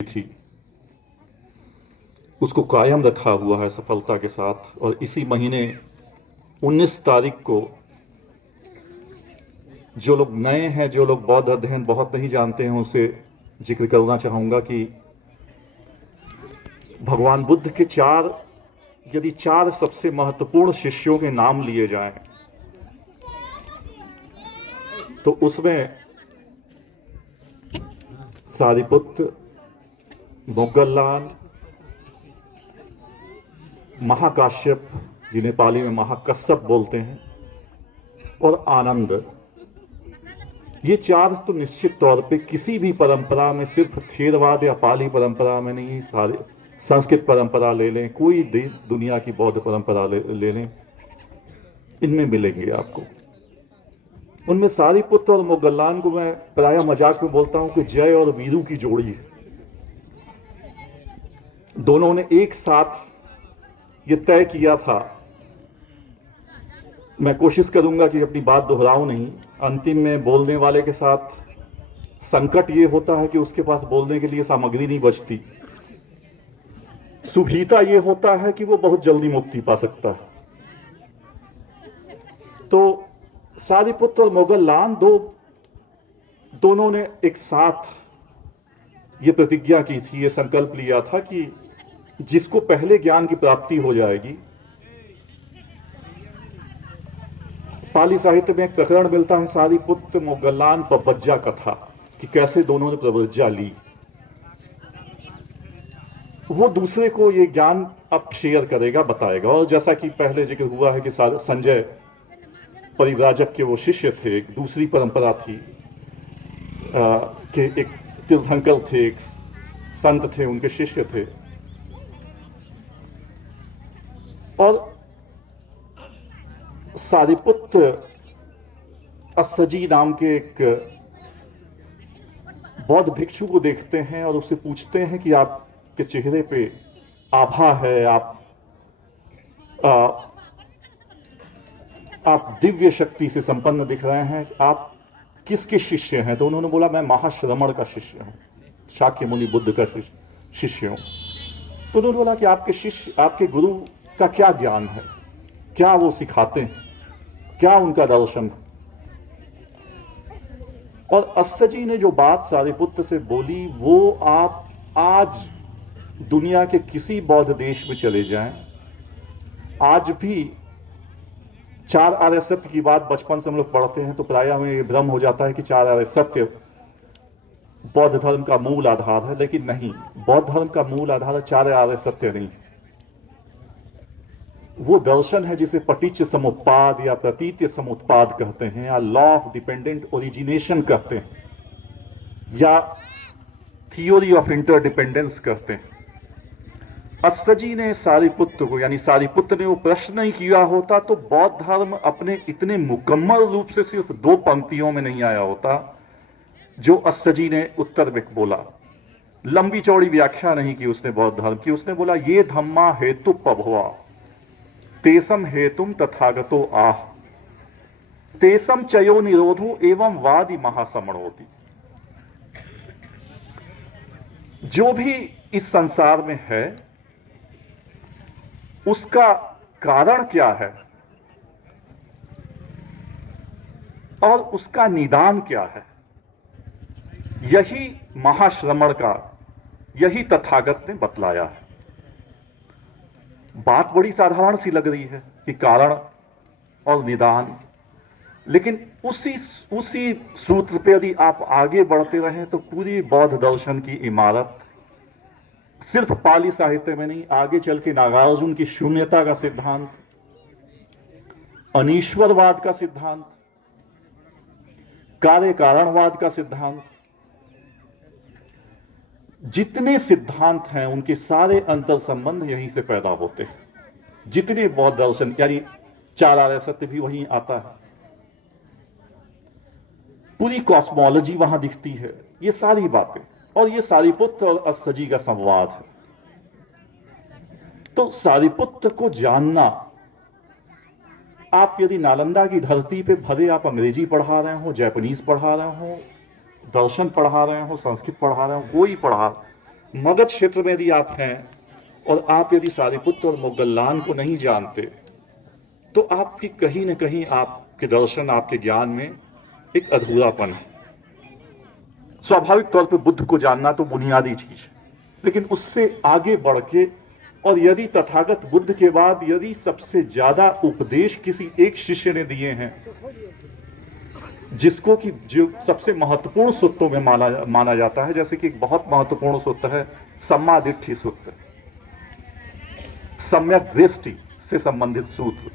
थी उसको कायम रखा हुआ है सफलता के साथ। और इसी महीने 19 तारीख को जो लोग नए हैं, जो लोग बौद्ध अध्ययन बहुत नहीं जानते हैं, उनसे जिक्र करना चाहूंगा कि भगवान बुद्ध के यदि चार सबसे महत्वपूर्ण शिष्यों के नाम लिए जाएं तो उसमें सारिपुत्र, मोगल्लान, महाकाश्यप जिन्हें पाली में महाकश्यप बोलते हैं, और आनंद, ये चार तो निश्चित तौर पे किसी भी परंपरा में, सिर्फ थेरवाद या पाली परंपरा में नहीं, सारे संस्कृत परंपरा ले लें, कोई दुनिया की बौद्ध परंपरा ले लें, इनमें मिलेंगे आपको। उनमें सारिपुत्र और मोगल्लान को मैं प्रायः मजाक में बोलता हूं कि जय और वीरू की जोड़ी है। दोनों ने एक साथ ये तय किया था। मैं कोशिश करूंगा कि अपनी बात दोहराऊं नहीं। अंतिम में बोलने वाले के साथ संकट ये होता है कि उसके पास बोलने के लिए सामग्री नहीं बचती। सुविधा ये होता है कि वो बहुत जल्दी मुक्ति पा सकता है। तो सारिपुत्र और मोगल्लान दोनों ने एक साथ ये प्रतिज्ञा की थी, ये संकल्प लिया था कि जिसको पहले ज्ञान की प्राप्ति हो जाएगी, पाली साहित्य में एक प्रकरण मिलता है सारिपुत्र मोगल्लान प्रव्रज्जा कथा, कि कैसे दोनों ने प्रव्रज्जा ली। वो दूसरे को ये ज्ञान अब शेयर करेगा, बताएगा। और जैसा कि पहले जिक्र हुआ है कि संजय परिव्राजक के वो शिष्य थे, एक दूसरी परंपरा थी कि एक तीर्थंकर थे, एक संत थे, उनके शिष्य थे। और सारिपुत्र अस्सजी नाम के एक बौद्ध भिक्षु को देखते हैं और उससे पूछते हैं कि आपके चेहरे पे आभा है, आप दिव्य शक्ति से संपन्न दिख रहे हैं, आप किसके शिष्य हैं? तो उन्होंने बोला, मैं महाश्रमण का शिष्य हूं, शाक्य मुनि बुद्ध का शिष्य हूं। तो उन्होंने बोला कि आपके शिष्य, आपके गुरु का क्या ज्ञान है, क्या वो सिखाते हैं, क्या उनका दर्शन है? और अस्सजी ने जो बात सारिपुत्र से बोली, वो आप आज दुनिया के किसी बौद्ध देश में चले जाएं, आज भी चार आर्य सत्य की बात बचपन से हम लोग पढ़ते हैं तो प्रायः हमें ये भ्रम हो जाता है कि चार आर्य सत्य बौद्ध धर्म का मूल आधार है, लेकिन नहीं, बौद्ध धर्म का मूल आधार चार आर्य सत्य नहीं है। वो दर्शन है जिसे पटिच्च समुत्पाद या प्रतीत्य समुत्पाद कहते हैं, या लॉ ऑफ डिपेंडेंट ओरिजिनेशन कहते हैं, या थियोरी ऑफ इंटरडिपेंडेंस कहते हैं। अस्सजी ने सारिपुत्र को, यानी सारिपुत्र ने वो प्रश्न नहीं किया होता तो बौद्ध धर्म अपने इतने मुकम्मल रूप से सिर्फ 2 पंक्तियों में नहीं आया होता जो अस्सजी ने उत्तर में बोला। लंबी चौड़ी व्याख्या नहीं की उसने बौद्ध धर्म की। उसने बोला, ये धम्मा हेतु पभवा तेसम हेतुम तथागतो आह तेसम चयो निरोधो एवं वादि महासमण होती। जो भी इस संसार में है उसका कारण क्या है और उसका निदान क्या है, यही महाश्रमण का, यही तथागत ने बतलाया है। बात बड़ी साधारण सी लग रही है कि कारण और निदान, लेकिन उसी सूत्र पे यदि आप आगे बढ़ते रहें तो पूरी बौद्ध दर्शन की इमारत सिर्फ पाली साहित्य में नहीं, आगे चल के नागार्जुन की शून्यता का सिद्धांत, अनीश्वरवाद का सिद्धांत, कार्य कारणवाद का सिद्धांत, जितने सिद्धांत हैं उनके सारे अंतर संबंध यहीं से पैदा होते हैं। जितने बौद्ध दर्शन, यानी चार आर्य सत्य भी वहीं आता है, पूरी कॉस्मोलॉजी वहां दिखती है, ये सारी बातें। और ये सारिपुत्र और अस्सजी का संवाद है। तो सारिपुत्र को जानना, आप यदि नालंदा की धरती पे भले आप अंग्रेजी पढ़ा रहे हो, जापानीज पढ़ा रहे हो, दर्शन पढ़ा रहे हो, संस्कृत पढ़ा रहे हो, कोई पढ़ा, मगध क्षेत्र में यदि आप हैं और आप यदि सारिपुत्र और मोगल्लान को नहीं जानते तो आपकी कहीं न कहीं आपके दर्शन, आपके ज्ञान में एक अधूरापन है। स्वाभाविक तौर पे बुद्ध को जानना तो बुनियादी चीज है, लेकिन उससे आगे बढ़ के और यदि तथागत बुद्ध के बाद यदि सबसे ज्यादा उपदेश किसी एक शिष्य ने दिए हैं, जिसको कि जो सबसे महत्वपूर्ण सूत्रों में माना जाता है, जैसे कि एक बहुत महत्वपूर्ण सूत्र है सम्मा दिट्ठी सूत्र, सम्यक दृष्टि से संबंधित सूत्र।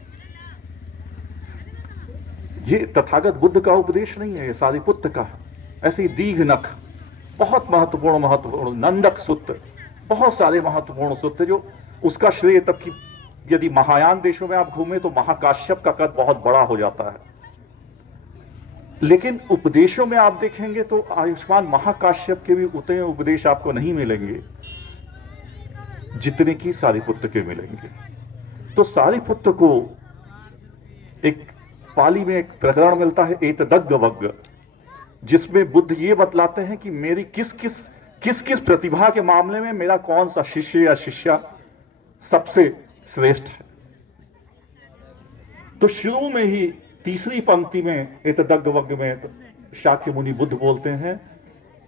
ये तथागत बुद्ध का उपदेश नहीं है, ये सारिपुत्र का है। ऐसे ही दीघनख बहुत महत्वपूर्ण नंदक सूत्र, बहुत सारे महत्वपूर्ण सूत्र जो उसका श्रेय तब की यदि महायान देशों में आप घूमे तो महाकाश्यप का कद बहुत बड़ा हो जाता है, लेकिन उपदेशों में आप देखेंगे तो आयुष्मान महाकाश्यप के भी उतने उपदेश आपको नहीं मिलेंगे जितने की सारिपुत्र के मिलेंगे। तो सारिपुत्र को एक पाली में एक प्रकरण मिलता है एतदग्ग वग्ग, जिसमें बुद्ध ये बतलाते हैं कि मेरी किस किस प्रतिभा के मामले में मेरा कौन सा शिष्य या शिष्या सबसे श्रेष्ठ है। तो शुरू में ही तीसरी पंक्ति में एतदग्ग वग्ग में शाक्य मुनि बुद्ध बोलते हैं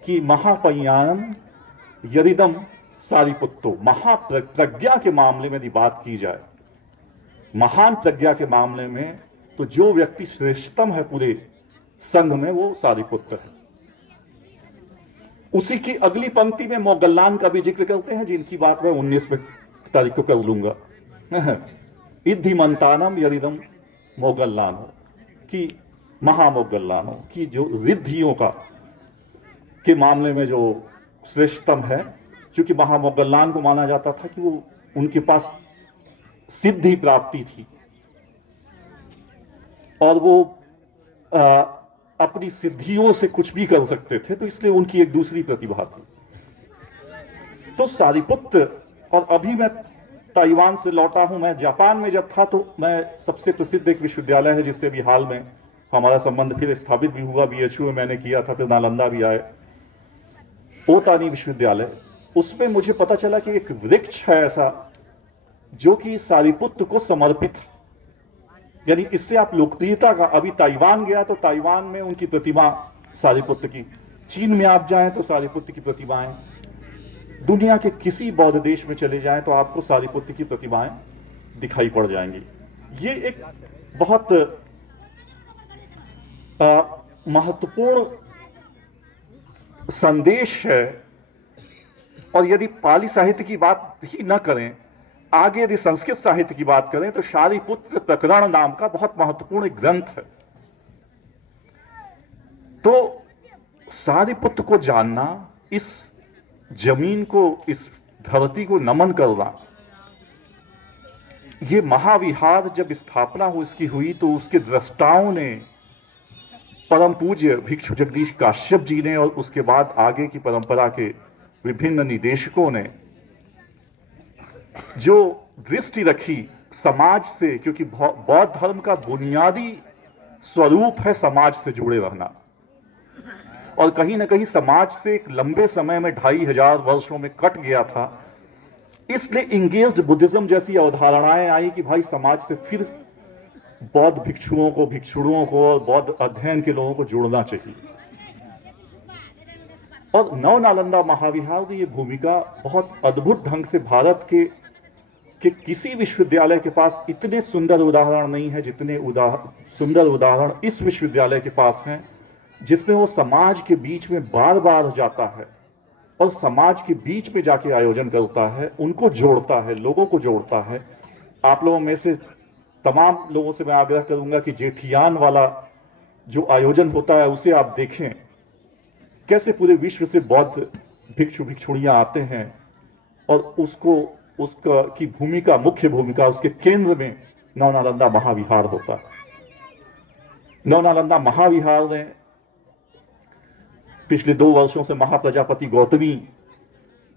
कि महापय्यानम यदिदम सारिपुत्तो, महाप्रज्ञा के मामले में यदि बात की जाए, महान प्रज्ञा के मामले में तो जो व्यक्ति श्रेष्ठतम है पूरे संघ में वो सारिपुत्र है। उसी की अगली पंक्ति में मोगल्लान का भी जिक्र करते हैं, जिनकी बात मैं 19 तारीख को कर लूंगा। इद्धिमंतानम यदिदम मोगल्लानो, कि महामोगल्लानो, कि जो रिद्धियों का के मामले में जो श्रेष्ठतम है, क्योंकि महामोगल्लान को माना जाता था कि वो उनके पास सिद्धि प्राप्ति थी और वो अपनी सिद्धियों से कुछ भी कर सकते थे, तो इसलिए उनकी एक दूसरी प्रतिभा थी। तो सारिपुत्र, और अभी मैं ताइवान से लौटा हूं, मैं जापान में जब था तो मैं सबसे प्रसिद्ध एक विश्वविद्यालय है जिससे भी हाल में हमारा संबंध फिर स्थापित भी हुआ, बीएचयू में मैंने किया था, फिर नालंदा भी आए, ओतानी विश्वविद्यालय। उसमें मुझे पता चला कि एक वृक्ष है ऐसा जो कि सारिपुत्र को समर्पित है। यानी इससे आप लोकप्रियता का, अभी ताइवान गया तो ताइवान में उनकी प्रतिमा सारिपुत्र की, चीन में आप जाएं तो सारिपुत्र की प्रतिमाएं, दुनिया के किसी बौद्ध देश में चले जाएं तो आपको सारिपुत्र की प्रतिमाएं दिखाई पड़ जाएंगी। ये एक बहुत महत्वपूर्ण संदेश है। और यदि पाली साहित्य की बात ही न करें, आगे यदि संस्कृत साहित्य की बात करें तो शारिपुत्र प्रकरण नाम का बहुत महत्वपूर्ण ग्रंथ है। तो सारिपुत्र को जानना, इस जमीन को, इस धरती को नमन करना, ये महाविहार जब स्थापना इसकी हुई तो उसके दृष्टाओं ने, परम पूज्य भिक्षु जगदीश काश्यप जी ने और उसके बाद आगे की परंपरा के विभिन्न निदेशकों ने जो दृष्टि रखी समाज से, क्योंकि बौद्ध धर्म का बुनियादी स्वरूप है समाज से जुड़े रहना, और कहीं ना कहीं समाज से एक लंबे समय में 2500 वर्षों में कट गया था। इसलिए इंगेज्ड बुद्धिज्म जैसी अवधारणाएं आई कि भाई समाज से फिर बौद्ध भिक्षुओं को, भिक्षुओं को और बौद्ध अध्ययन के लोगों को जोड़ना चाहिए। और नव नालंदा महाविहार की ये भूमिका बहुत अद्भुत ढंग से भारत के किसी विश्वविद्यालय के पास इतने सुंदर उदाहरण नहीं है जितने सुंदर उदाहरण इस विश्वविद्यालय के पास हैं, जिसमें वो समाज के बीच में बार बार जाता है और समाज के बीच में जाके आयोजन करता है, उनको जोड़ता है, लोगों को जोड़ता है। आप लोगों में से तमाम लोगों से मैं आग्रह करूंगा कि जेठियान वाला जो आयोजन होता है उसे आप देखें, कैसे पूरे विश्व से बौद्ध भिक्षु भिक्षुणियां आते हैं और उसका की भूमिका, मुख्य भूमिका, उसके केंद्र में नवनालंदा महाविहार होता है। नवनालंदा महाविहार ने पिछले 2 वर्षों से महाप्रजापति गौतमी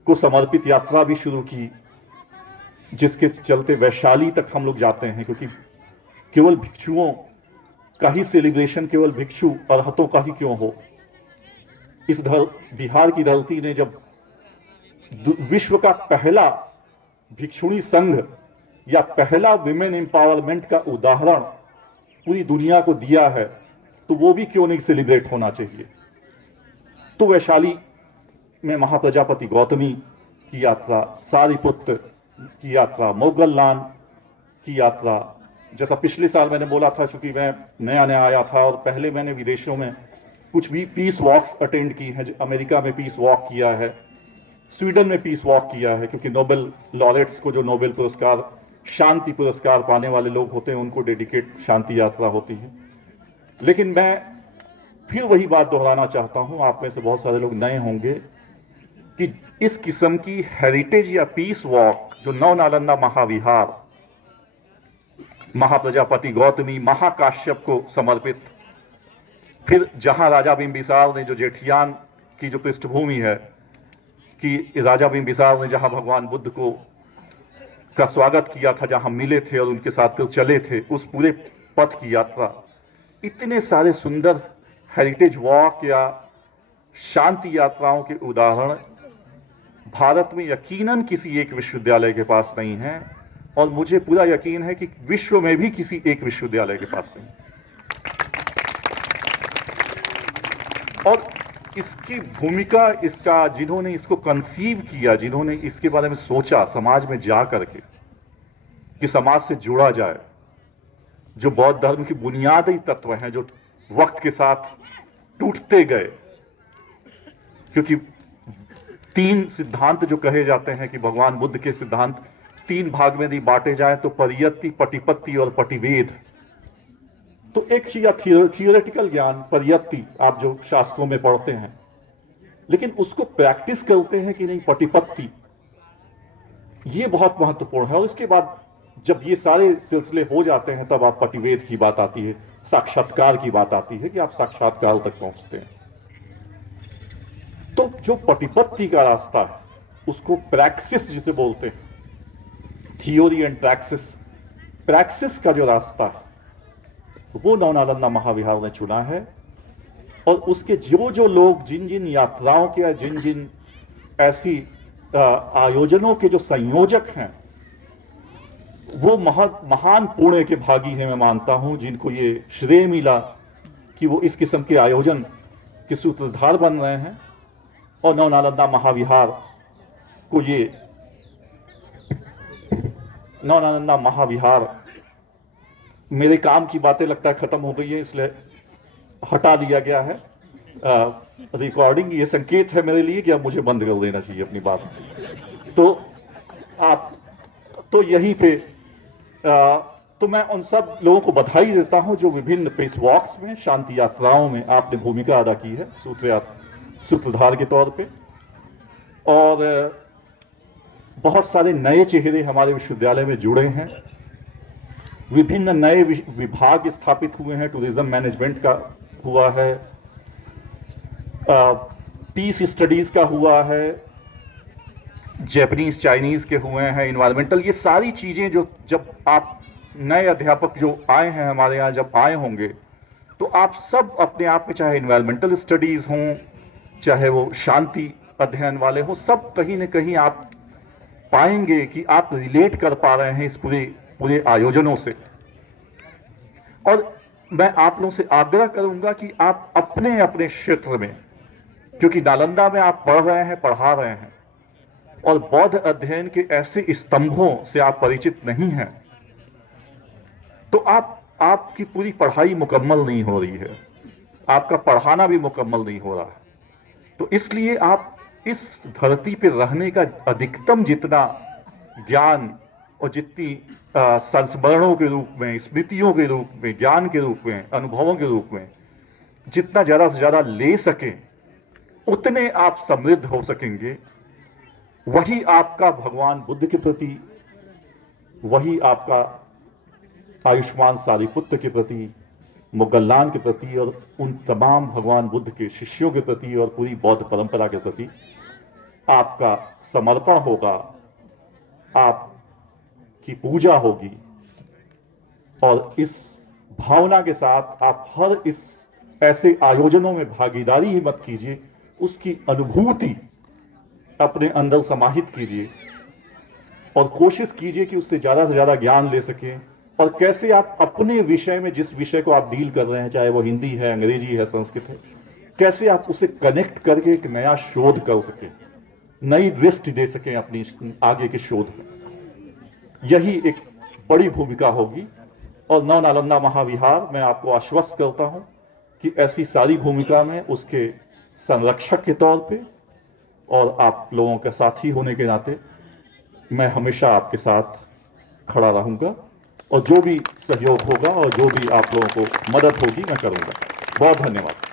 को समर्पित यात्रा भी शुरू की, जिसके चलते वैशाली तक हम लोग जाते हैं, क्योंकि केवल भिक्षुओं का ही सेलिब्रेशन, केवल भिक्षु अरहतों का ही क्यों हो। इस बिहार की धरती ने जब विश्व का पहला भिक्षुणी संघ या पहला विमेन एम्पावरमेंट का उदाहरण पूरी दुनिया को दिया है, तो वो भी क्यों नहीं सेलिब्रेट होना चाहिए। तो वैशाली में महाप्रजापति गौतमी की यात्रा, सारीपुत्र की यात्रा, मोगल्लान की यात्रा, जैसा पिछले साल मैंने बोला था, चूंकि मैं नया नया आया था और पहले मैंने विदेशों में कुछ भी पीस वॉक्स अटेंड की हैं। अमेरिका में पीस वॉक किया है, स्वीडन में पीस वॉक किया है, क्योंकि नोबेल लॉरेट्स को, जो नोबेल पुरस्कार, शांति पुरस्कार पाने वाले लोग होते हैं, उनको डेडिकेट शांति यात्रा होती है। लेकिन मैं फिर वही बात दोहराना चाहता हूं, आप में से बहुत सारे लोग नए होंगे, कि इस किस्म की हेरिटेज या पीस वॉक जो नवनालंदा महाविहार महाप्रजापति गौतमी, महाकाश्यप को समर्पित, फिर जहां राजा बिंबिसार ने, जो जेठियान की जो पृष्ठभूमि है, कि राजा बिंबिसार ने जहां भगवान बुद्ध को का स्वागत किया था, जहां मिले थे और उनके साथ चले थे, उस पूरे पथ की यात्रा, इतने सारे सुंदर हेरिटेज वॉक या शांति यात्राओं के उदाहरण भारत में यकीनन किसी एक विश्वविद्यालय के पास नहीं है, और मुझे पूरा यकीन है कि विश्व में भी किसी एक विश्वविद्यालय के पास नहीं। और इसकी भूमिका, इसका जिन्होंने इसको कंसीव किया, जिन्होंने इसके बारे में सोचा समाज में जा करके कि समाज से जुड़ा जाए, जो बौद्ध धर्म की बुनियादी तत्व हैं, जो वक्त के साथ टूटते गए, क्योंकि 3 सिद्धांत जो कहे जाते हैं कि भगवान बुद्ध के सिद्धांत 3 भाग में यदि बांटे जाए तो परियत्ति, पटिपत्ति और पटिवेद। तो एक थियोरेटिकल ज्ञान परियत्ति आप जो शास्त्रों में पढ़ते हैं, लेकिन उसको प्रैक्टिस करते हैं कि नहीं, पटिपत्ति, ये बहुत महत्वपूर्ण है। और उसके बाद जब ये सारे सिलसिले हो जाते हैं, तब आप पटिवेद की बात आती है, साक्षात्कार की बात आती है कि आप साक्षात्कार तक पहुंचते हैं। तो जो पटिपत्ति का रास्ता है, उसको प्रैक्सिस जिसे बोलते हैं, थियोरी एंड प्रैक्सिस, प्रैक्सिस का जो रास्ता है वो नवनालंदा महाविहार ने चुना है। और उसके जो लोग, जिन जिन यात्राओं के या जिन जिन ऐसी आयोजनों के जो संयोजक हैं, वो महान पुण्य के भागी हैं, मैं मानता हूं, जिनको ये श्रेय मिला कि वो इस किस्म के आयोजन के सूत्रधार बन रहे हैं। और नवनालंदा महाविहार को, ये नवनालंदा महाविहार, मेरे काम की बातें लगता है खत्म हो गई है, इसलिए हटा दिया गया है रिकॉर्डिंग। ये संकेत है मेरे लिए कि अब मुझे बंद कर देना चाहिए अपनी बात। तो आप, तो यहीं पे तो मैं उन सब लोगों को बधाई देता हूं जो विभिन्न पेस वॉक्स में, शांति यात्राओं में आपने भूमिका अदा की है सूत्रधार के तौर पे। और बहुत सारे नए चेहरे हमारे विश्वविद्यालय में जुड़े हैं, विभिन्न नए विभाग स्थापित हुए हैं, टूरिज्म मैनेजमेंट का हुआ है, पीस स्टडीज का हुआ है, जैपनीज चाइनीज के हुए हैं, इन्वायरमेंटल, ये सारी चीजें जो, जब आप नए अध्यापक जो आए हैं हमारे यहाँ, जब आए होंगे, तो आप सब अपने आप में, चाहे इन्वायरमेंटल स्टडीज हों, चाहे वो शांति अध्ययन वाले हों, सब कहीं ना कहीं आप पाएंगे कि आप रिलेट कर पा रहे हैं इस पूरे आयोजनों से। और मैं आप लोगों से आग्रह करूंगा कि आप अपने अपने क्षेत्र में, क्योंकि नालंदा में आप पढ़ रहे हैं, पढ़ा रहे हैं, और बौद्ध अध्ययन के ऐसे स्तंभों से आप परिचित नहीं हैं, तो आपकी पूरी पढ़ाई मुकम्मल नहीं हो रही है, आपका पढ़ाना भी मुकम्मल नहीं हो रहा है। तो इसलिए आप इस धरती पर रहने का अधिकतम जितना ज्ञान और जितनी संस्मरणों के रूप में, स्मृतियों के रूप में, ज्ञान के रूप में, अनुभवों के रूप में जितना ज़्यादा से ज़्यादा ले सकें, उतने आप समृद्ध हो सकेंगे। वही आपका भगवान बुद्ध के प्रति, वही आपका आयुष्मान सारीपुत्र के प्रति, मोगल्लान के प्रति, और उन तमाम भगवान बुद्ध के शिष्यों के प्रति और पूरी बौद्ध परंपरा के प्रति आपका समर्पण होगा, आपकी पूजा होगी। और इस भावना के साथ आप हर इस ऐसे आयोजनों में भागीदारी ही मत कीजिए, उसकी अनुभूति अपने अंदर समाहित कीजिए और कोशिश कीजिए कि उससे ज़्यादा से ज़्यादा ज्ञान ले सकें, और कैसे आप अपने विषय में, जिस विषय को आप डील कर रहे हैं, चाहे वो हिंदी है, अंग्रेजी है, संस्कृत है, कैसे आप उसे कनेक्ट करके एक नया शोध कर सकें, नई दृष्टि दे सकें अपनी आगे के शोध में। यही एक बड़ी भूमिका होगी। और नव नालंदा महाविहार, मैं आपको आश्वस्त करता हूं कि ऐसी सारी भूमिका में उसके संरक्षक के तौर पे और आप लोगों के साथी होने के नाते मैं हमेशा आपके साथ खड़ा रहूंगा, और जो भी सहयोग होगा और जो भी आप लोगों को मदद होगी मैं करूंगा। बहुत धन्यवाद।